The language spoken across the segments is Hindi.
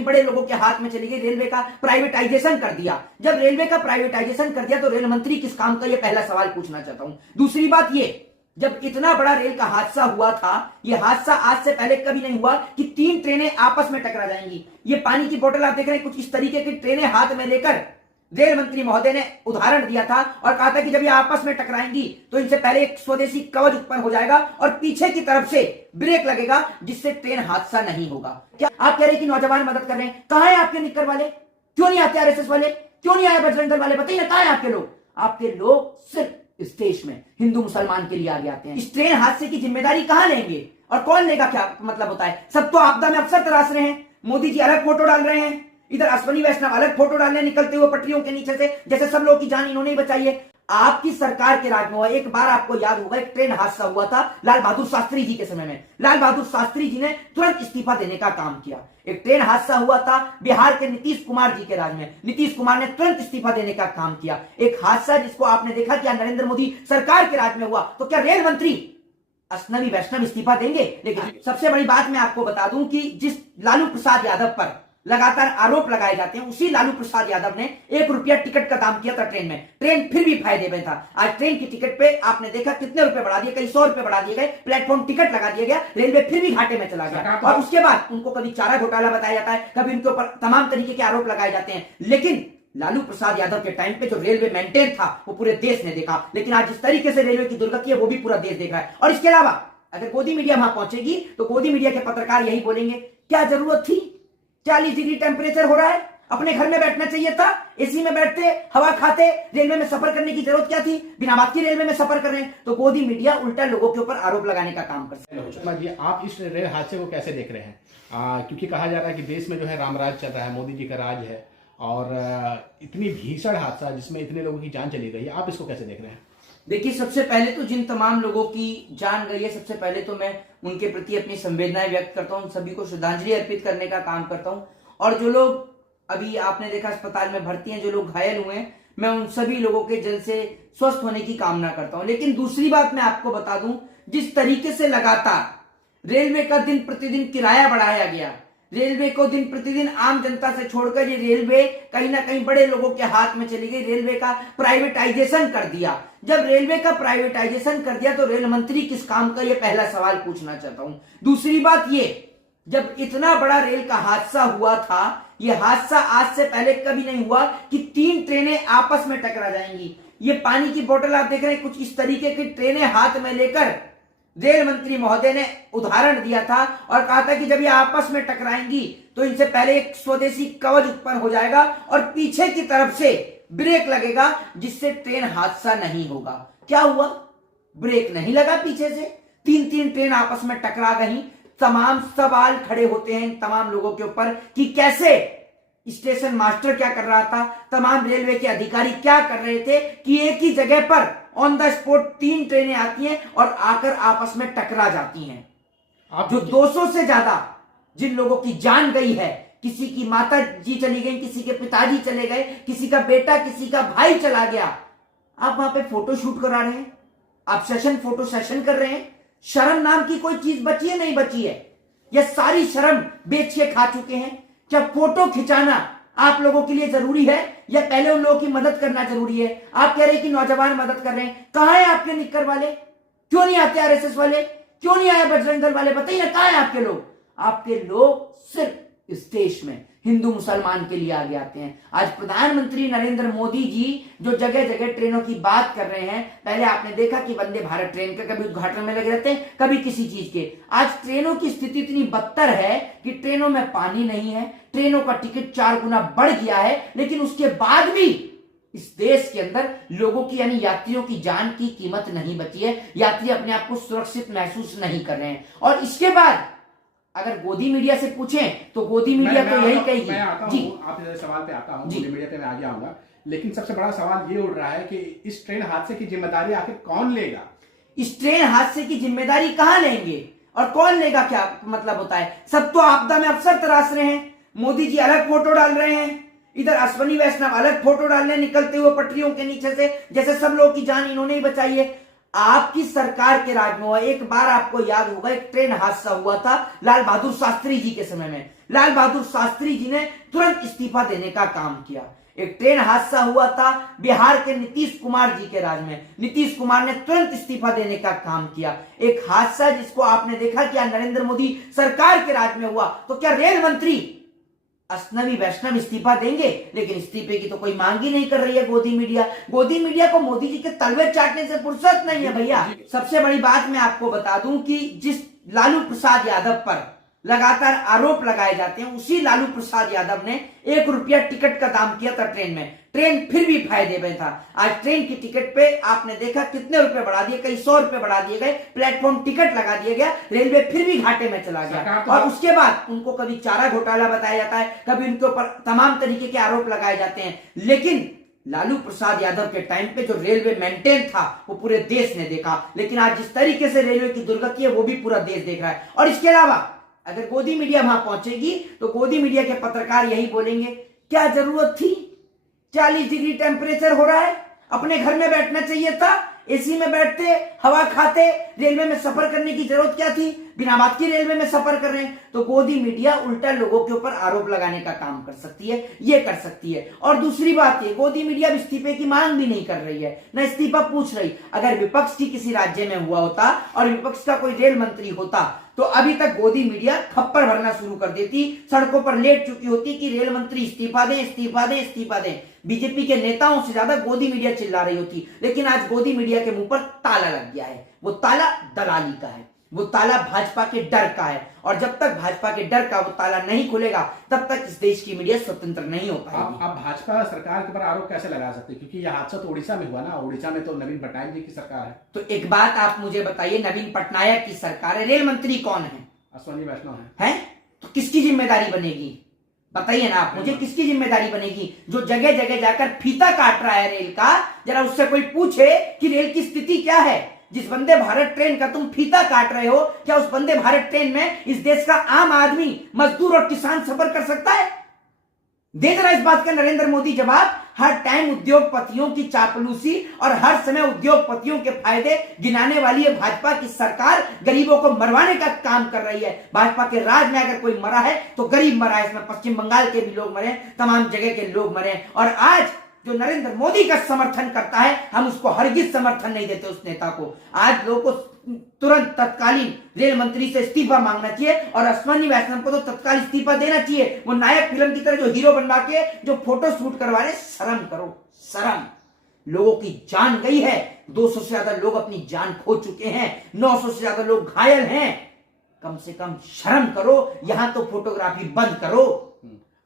बड़े लोगों के हाथ में चली गई, रेलवे का प्राइवेटाइजेशन कर दिया। जब रेलवे का प्राइवेटाइजेशन कर दिया तो रेल मंत्री किस काम का, ये पहला सवाल पूछना चाहता हूं। दूसरी बात ये, जब इतना बड़ा रेल का हादसा हुआ था, ये हादसा आज से पहले कभी नहीं हुआ कि 3 ट्रेनें आपस में टकरा जाएंगी। ये पानी की बोतल आप देख रहे हैं, कुछ इस तरीके की ट्रेनें हाथ में लेकर रेल मंत्री महोदय ने उदाहरण दिया था और कहा था कि जब ये आपस में टकराएंगी तो इनसे पहले एक स्वदेशी कवच उत्पन्न हो जाएगा और पीछे की तरफ से ब्रेक लगेगा, जिससे ट्रेन हादसा नहीं होगा। क्या आप कह रहे हैं कि नौजवान मदद कर रहे हैं? कहां है आपके निक्कर वाले? क्यों नहीं आते आरएसएस वाले? क्यों नहीं आए बजरंग दल वाले? बताइए ना, कहां है आपके लोग? आपके लोग सिर्फ इस देश में हिंदू मुसलमान के लिए आगे आते हैं। इस ट्रेन हादसे की जिम्मेदारी कहां लेंगे और कौन लेगा? क्या मतलब होता है? सब तो आपदा में अफसर तराश रहे हैं। मोदी जी अलग फोटो डाल रहे हैं, इधर अश्विनी वैष्णव अलग फोटो डालने निकलते हुए पटरियों के नीचे से, जैसे सब लोग की जान इन्होंने ही बचाई है। आपकी सरकार के राज में हुआ, एक बार आपको याद होगा एक ट्रेन हादसा हुआ था लाल बहादुर शास्त्री जी के समय में। लाल बहादुर शास्त्री जी ने तुरंत इस्तीफा देने का काम किया। एक ट्रेन हादसा हुआ था बिहार के नीतीश कुमार जी के राज में, नीतीश कुमार ने तुरंत इस्तीफा देने का काम किया। एक हादसा जिसको आपने देखा कि नरेंद्र मोदी सरकार के राज में हुआ, तो क्या रेल मंत्री अश्विनी वैष्णव इस्तीफा देंगे? लेकिन सबसे बड़ी बात मैं आपको बता दूं कि जिस लालू प्रसाद यादव पर लगातार आरोप लगाए जाते हैं, उसी लालू प्रसाद यादव ने 1 रुपया टिकट का दाम किया था ट्रेन में। ट्रेन फिर भी फायदे में था। आज ट्रेन की टिकट पे आपने देखा कितने रुपए बढ़ा दिए, कई 100 रुपए बढ़ा दिए गए, प्लेटफॉर्म टिकट लगा दिया गया, रेलवे फिर भी घाटे में चला गया। और उसके बाद उनको कभी चारा घोटाला बताया जाता है, कभी उनके ऊपर तमाम तरीके के आरोप लगाए जाते हैं। लेकिन लालू प्रसाद यादव के टाइम पे जो रेलवे मेंटेन था वो पूरे देश ने देखा। लेकिन आज जिस तरीके से रेलवे की दुर्गति है वो भी पूरा देश देख रहा है। और इसके अलावा अगर गोदी मीडिया वहां पहुंचेगी तो गोदी मीडिया के पत्रकार यही बोलेंगे, क्या जरूरत थी? 40 डिग्री टेम्परेचर हो रहा है, अपने घर में बैठना चाहिए था, एसी में बैठते, हवा खाते, रेलवे में सफर करने की जरूरत क्या थी? बिना बात की रेलवे में सफर कर रहे हैं। तो गोदी मीडिया उल्टा लोगों के ऊपर आरोप लगाने का काम कर सकता है। आप इस रेल हादसे को कैसे देख रहे हैं? क्योंकि कहा जा रहा है कि देश में जो है रामराज चल रहा है, मोदी जी का राज है, और इतनी भीषण हादसा जिसमें इतने लोगों की जान चली गई, आप इसको कैसे देख रहे हैं? देखिए, सबसे पहले तो जिन तमाम लोगों की जान गई है, सबसे पहले तो मैं उनके प्रति अपनी संवेदनाएं व्यक्त करता हूं, सभी को श्रद्धांजलि अर्पित करने का काम करता हूं। और जो लोग अभी आपने देखा अस्पताल में भर्ती हैं, जो लोग घायल हुए हैं, मैं उन सभी लोगों के जल्द से स्वस्थ होने की कामना करता हूं। लेकिन दूसरी बात मैं आपको बता दूं, जिस तरीके से लगातार रेलवे का दिन प्रतिदिन किराया बढ़ाया गया, रेलवे को दिन प्रतिदिन आम जनता से छोड़कर ये रेलवे कहीं ना कहीं बड़े लोगों के हाथ में चली गई, रेलवे का प्राइवेटाइजेशन कर दिया। जब रेलवे का प्राइवेटाइजेशन कर दिया तो रेल मंत्री किस काम का, ये पहला सवाल पूछना चाहता हूं। दूसरी बात ये, जब इतना बड़ा रेल का हादसा हुआ था, ये हादसा आज से पहले कभी नहीं हुआ कि 3 ट्रेनें आपस में टकरा जाएंगी। ये पानी की बोतल आप देख रहे हैं, कुछ इस तरीके की ट्रेनें हाथ में लेकर रेल मंत्री महोदय ने उदाहरण दिया था और कहा था कि जब ये आपस में टकराएंगी तो इनसे पहले एक स्वदेशी कवच उत्पन्न हो जाएगा और पीछे की तरफ से ब्रेक लगेगा, जिससे ट्रेन हादसा नहीं होगा। क्या हुआ? ब्रेक नहीं लगा पीछे से, 3 ट्रेन आपस में टकरा गई। तमाम सवाल खड़े होते हैं तमाम लोगों के ऊपर कि कैसे स्टेशन मास्टर क्या कर रहा था, तमाम रेलवे के अधिकारी क्या कर रहे थे कि एक ही जगह पर ऑन द स्पॉट 3 ट्रेनें आती हैं और आकर आपस में टकरा जाती हैं। जो 200 से ज्यादा जिन लोगों की जान गई है, किसी की माता जी चली गई, किसी के पिताजी चले गए, किसी का बेटा, किसी का भाई चला गया, आप वहां पे फोटो शूट करा रहे हैं, आप फोटो सेशन कर रहे हैं। शर्म नाम की कोई चीज बची है? नहीं बची है। यह सारी शर्म बेच के खा चुके हैं। क्या फोटो खिंचाना आप लोगों के लिए जरूरी है या पहले उन लोगों की मदद करना जरूरी है? आप कह रहे हैं कि नौजवान मदद कर रहे हैं, कहां है आपके निक्कर वाले? क्यों नहीं आते आरएसएस वाले? क्यों नहीं आए बजरंग दल वाले? बताइए ना, कहां है आपके लोग? आपके लोग सिर्फ इस देश में हिंदू मुसलमान के लिए आगे आते हैं। आज प्रधानमंत्री नरेंद्र मोदी जी जो जगह जगह ट्रेनों की बात कर रहे हैं, पहले आपने देखा कि वंदे भारत ट्रेन का कभी उद्घाटन में लगे रहते हैं, कभी किसी चीज के। आज ट्रेनों की स्थिति इतनी बदतर है कि ट्रेनों में पानी नहीं है, ट्रेनों का टिकट 4 गुना बढ़ गया है, लेकिन उसके बाद भी इस देश के अंदर लोगों की यानी यात्रियों की जान की कीमत नहीं बची है। यात्री अपने आप को सुरक्षित महसूस नहीं कर रहे हैं। और इसके बाद अगर गोदी मीडिया से पूछें तो गोदी मीडिया तो यही कहेगी। मैं आता हूं, आप सवाल पे आता हूं, गोदी मीडिया पे मैं आगे आऊंगा, लेकिन सबसे बड़ा सवाल ये उठ रहा है कि इस ट्रेन हादसे की जिम्मेदारी आखिर कौन लेगा? इस ट्रेन हादसे की जिम्मेदारी कहां लेंगे और कौन लेगा? क्या मतलब होता है? सब तो आपदा में अफसर तराश रहे हैं। मोदी जी अलग फोटो डाल रहे हैं, इधर अश्विनी वैष्णव अलग फोटो डालने निकलते हुए पटरियों के नीचे से, जैसे सब लोग की जान इन्होंने ही बचाई है। आपकी सरकार के राज में हुआ, एक बार आपको याद होगा एक ट्रेन हादसा हुआ था लाल बहादुर शास्त्री जी के समय में। लाल बहादुर शास्त्री जी ने तुरंत इस्तीफा देने का काम किया। एक ट्रेन हादसा हुआ था बिहार के नीतीश कुमार जी के राज में, नीतीश कुमार ने तुरंत इस्तीफा देने का काम किया। एक हादसा जिसको आपने देखा कि नरेंद्र मोदी सरकार के राज में हुआ, तो क्या रेल मंत्री अश्विनी वैष्णव इस्तीफा देंगे? लेकिन इस्तीफे की तो कोई मांग ही नहीं कर रही है गोदी मीडिया। गोदी मीडिया को मोदी जी के तलवे चाटने से फुर्सत नहीं है भैया। सबसे बड़ी बात मैं आपको बता दूं कि जिस लालू प्रसाद यादव पर लगातार आरोप लगाए जाते हैं, उसी लालू प्रसाद यादव ने 1 रुपया टिकट का दाम किया था ट्रेन में। ट्रेन फिर भी फायदे में था। आज ट्रेन की टिकट पे आपने देखा कितने रुपए बढ़ा दिए, कई 100 रुपए बढ़ा दिए गए, प्लेटफॉर्म टिकट लगा दिया गया, रेलवे फिर भी घाटे में चला गया। और उसके बाद उनको कभी चारा घोटाला बताया जाता है, कभी उनके ऊपर तमाम तरीके के आरोप लगाए जाते हैं। लेकिन लालू प्रसाद यादव के टाइम पे जो रेलवे मेंटेन था वो पूरे देश ने देखा। लेकिन आज जिस तरीके से रेलवे की दुर्गति है वो भी पूरा देश देख रहा है। और इसके अलावा अगर गोदी मीडिया वहां पहुंचेगी तो गोदी मीडिया के पत्रकार यही बोलेंगे, क्या जरूरत थी, 40 डिग्री टेम्परेचर हो रहा है, अपने घर में बैठना चाहिए था, एसी में बैठते, हवा खाते, रेलवे में सफर करने की जरूरत क्या थी, बिना बात की रेलवे में सफर कर रहे हैं। तो गोदी मीडिया उल्टा लोगों के ऊपर आरोप लगाने का काम कर सकती है, ये कर सकती है। और दूसरी बात ये, गोदी मीडिया इस्तीफे की मांग भी नहीं कर रही है, न इस्तीफा पूछ रही। अगर विपक्ष की किसी राज्य में हुआ होता और विपक्ष का कोई रेल मंत्री होता तो अभी तक गोदी मीडिया खप्पर भरना शुरू कर देती, सड़कों पर लेट चुकी होती कि रेल मंत्री इस्तीफा दें, इस्तीफा दें, इस्तीफा दें। बीजेपी के नेताओं से ज्यादा गोदी मीडिया चिल्ला रही होती। लेकिन आज गोदी मीडिया के मुंह पर ताला लग गया है। वो ताला दलाली का है, वो ताला भाजपा के डर का है। और जब तक भाजपा के डर का वो ताला नहीं खुलेगा तब तक इस देश की मीडिया स्वतंत्र नहीं हो पाएगी। आप भाजपा सरकार के ऊपर आरोप कैसे लगा सकते हैं, क्योंकि यह हादसा तो उड़ीसा में हुआ ना, उड़ीसा में तो नवीन पटनायक जी की सरकार है। तो एक बात आप मुझे बताइए, नवीन पटनायक की सरकार है, रेल मंत्री कौन है? अश्विनी वैष्णव है? तो किसकी जिम्मेदारी बनेगी? बताइए ना आप मुझे, किसकी जिम्मेदारी बनेगी? जो जगह जगह जाकर फीता काट रहा है रेल का, जरा उससे कोई पूछे कि रेल की स्थिति क्या है। जिस वंदे भारत ट्रेन का तुम फीता काट रहे हो, क्या उस वंदे भारत ट्रेन में इस देश का आम आदमी, मजदूर और किसान सफर कर सकता है? दे जरा इस बात का नरेंद्र मोदी जवाब। हर टाइम उद्योगपतियों की चापलूसी और हर समय उद्योगपतियों के फायदे गिनाने वाली है भाजपा की सरकार, गरीबों को मरवाने का काम कर रही है। भाजपा के राज में अगर कोई मरा है तो गरीब मरा है। इसमें पश्चिम बंगाल के भी लोग मरे, तमाम जगह के लोग मरे। और आज जो नरेंद्र मोदी का समर्थन करता है, हम उसको हरगिज समर्थन नहीं देते उस नेता को। आज लोगों को तुरंत तत्कालीन रेल मंत्री से इस्तीफा मांगना चाहिए और अश्विनी वैष्णव को तो तत्काल इस्तीफा देना चाहिए। वो नायक फिल्म की तरह जो हीरो बनवा के जो फोटो शूट करवा रहे, शर्म करो, शर्म। लोगों की जान गई है, 200 से ज्यादा लोग अपनी जान खो चुके हैं, 900 से ज्यादा लोग घायल हैं। कम से कम शर्म करो, यहां तो फोटोग्राफी बंद करो।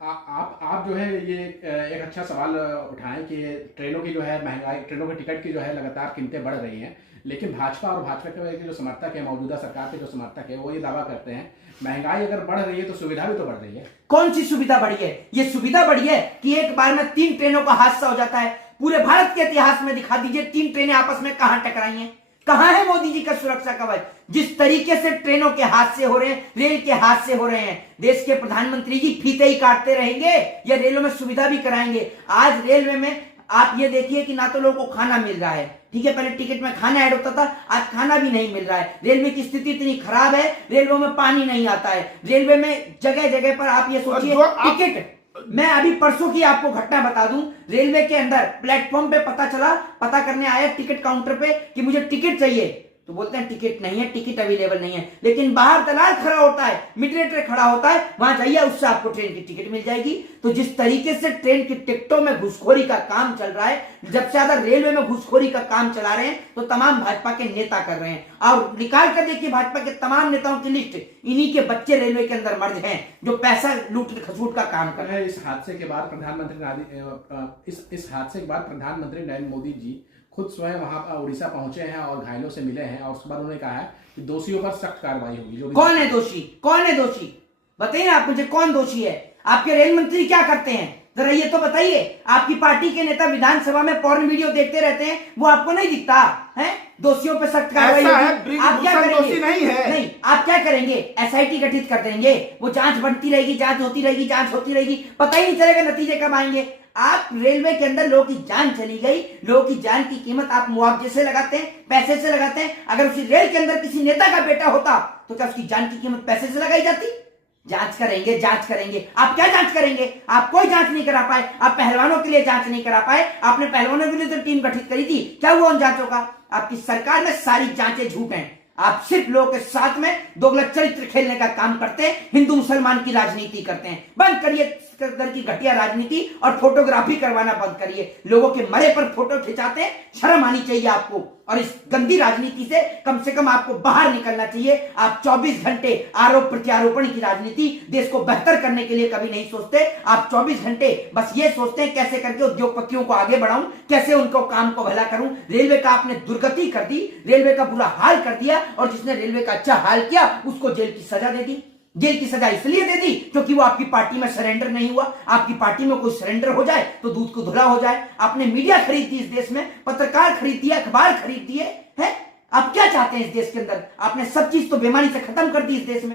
आप जो है ये एक अच्छा सवाल उठाएं कि ट्रेनों की जो है महंगाई, ट्रेनों के टिकट की जो है लगातार कीमतें बढ़ रही हैं, लेकिन भाजपा और भाजपा के जो समर्थक है, मौजूदा सरकार के जो समर्थक है, वो ये दावा करते हैं महंगाई अगर बढ़ रही है तो सुविधा भी तो बढ़ रही है। कौन सी सुविधा बढ़ी है? ये सुविधा बढ़ी है कि एक बार में 3 ट्रेनों का हादसा हो जाता है। पूरे भारत के इतिहास में दिखा दीजिए 3 ट्रेनें आपस में कहां टकराई हैं? कहां है मोदी जी का सुरक्षा कवच? जिस तरीके से ट्रेनों के हादसे हो रहे हैं, रेल के हादसे हो रहे हैं, देश के प्रधानमंत्री जी फीते ही काटते रहेंगे या रेलों में सुविधा भी कराएंगे? आज रेलवे में आप ये देखिए कि ना तो लोगों को खाना मिल रहा है, ठीक है, पहले टिकट में खाना ऐड होता था, आज खाना भी नहीं मिल रहा है। रेलवे की स्थिति इतनी खराब है, रेलवे में पानी नहीं आता है, रेलवे में जगह जगह पर आप ये सोचिए टिकट। मैं अभी परसों की आपको घटना बता दूं, रेलवे के अंदर प्लेटफॉर्म पे पता करने आया टिकट काउंटर पे कि मुझे टिकट चाहिए, तो बोलते हैं टिकट नहीं है, टिकट अवेलेबल नहीं है। लेकिन बाहर दलाल खड़ा होता है, मीडिएटर खड़ा होता है, वहां जाइए उससे आपको ट्रेन की टिकट मिल जाएगी। तो जिस तरीके से ट्रेन की टिकटों में घुसखोरी का काम चल रहा है, जब से ज्यादा रेलवे में घुसखोरी का काम चला रहे हैं तो तमाम भाजपा के नेता कर रहे हैं। और निकाल कर देखिए भाजपा के तमाम नेताओं की लिस्ट, इन्हीं के बच्चे रेलवे के अंदर मर्ज हैं जो पैसा लूट खसूट का काम कर रहे हैं। इस हादसे के बाद प्रधानमंत्री नरेंद्र मोदी जी खुद स्वयं वहां पर उड़ीसा पहुंचे हैं और घायलों से मिले हैं और उसके बाद उन्होंने कहा है कि दोषियों पर सख्त कार्रवाई होगी। जो कौन है दोषी? कौन है दोषी? बताइए ना आप मुझे, कौन दोषी है? आपके रेल मंत्री क्या करते हैं जरा ये तो बताइए। आपकी पार्टी के नेता विधानसभा में पॉर्न वीडियो देखते रहते हैं, वो आपको नहीं दिखता है? दोषियों पर सख्त कार्रवाई होगी, आप क्या करेंगे? नहीं है, नहीं, आप क्या करेंगे? एसआईटी गठित कर देंगे, वो जांच बढ़ती रहेगी, जांच होती रहेगी, जांच होती रहेगी, पता ही नहीं चलेगा नतीजे कब आएंगे। आप रेलवे के अंदर लोगों की जान चली गई, लोगों की जान की कीमत आप मुआवजे से लगाते हैं, पैसे से लगाते हैं। अगर उसी रेल के अंदर किसी नेता का बेटा होता तो क्या उसकी जान की कीमत पैसे से लगाई जाती? जांच करेंगे, जांच करेंगे। आप क्या जांच करेंगे? आप कोई जांच नहीं करा पाए। आप पहलवानों के लिए जांच नहीं करा पाए। आपने पहलवानों के लिए तो टीम गठित करी थी, क्या हुआ उन जांचों का? आपकी सरकार में सारी जांचें झूठ हैं। आप सिर्फ लोगों के साथ में दोगला चरित्र खेलने का काम करते हैं, हिंदू मुसलमान की राजनीति करते हैं। बंद करिए इस तरह की घटिया राजनीति और फोटोग्राफी करवाना बंद करिए। लोगों के मरे पर फोटो खिंचाते हैं, शर्म आनी चाहिए आपको। और इस गंदी राजनीति से कम आपको बाहर निकलना चाहिए। आप 24 घंटे आरोप प्रत्यारोपण की राजनीति, देश को बेहतर करने के लिए कभी नहीं सोचते। आप 24 घंटे बस ये सोचते हैं कैसे करके उद्योगपतियों को आगे बढ़ाऊं, कैसे उनको काम को भला करूं। रेलवे का आपने दुर्गति कर दी, रेलवे का बुरा हाल कर दिया, और जिसने रेलवे का अच्छा हाल किया उसको जेल की सजा दे दी। जेल की सजा इसलिए दे दी क्योंकि वो आपकी पार्टी में सरेंडर नहीं हुआ। आपकी पार्टी में कोई सरेंडर हो जाए तो दूध को धुला हो जाए। आपने मीडिया खरीद दी इस देश में, पत्रकार खरीद दिए, अखबार खरीद दिए हैं। आप क्या चाहते हैं इस देश के अंदर? आपने सब चीज तो बेईमानी से खत्म कर दी इस देश में।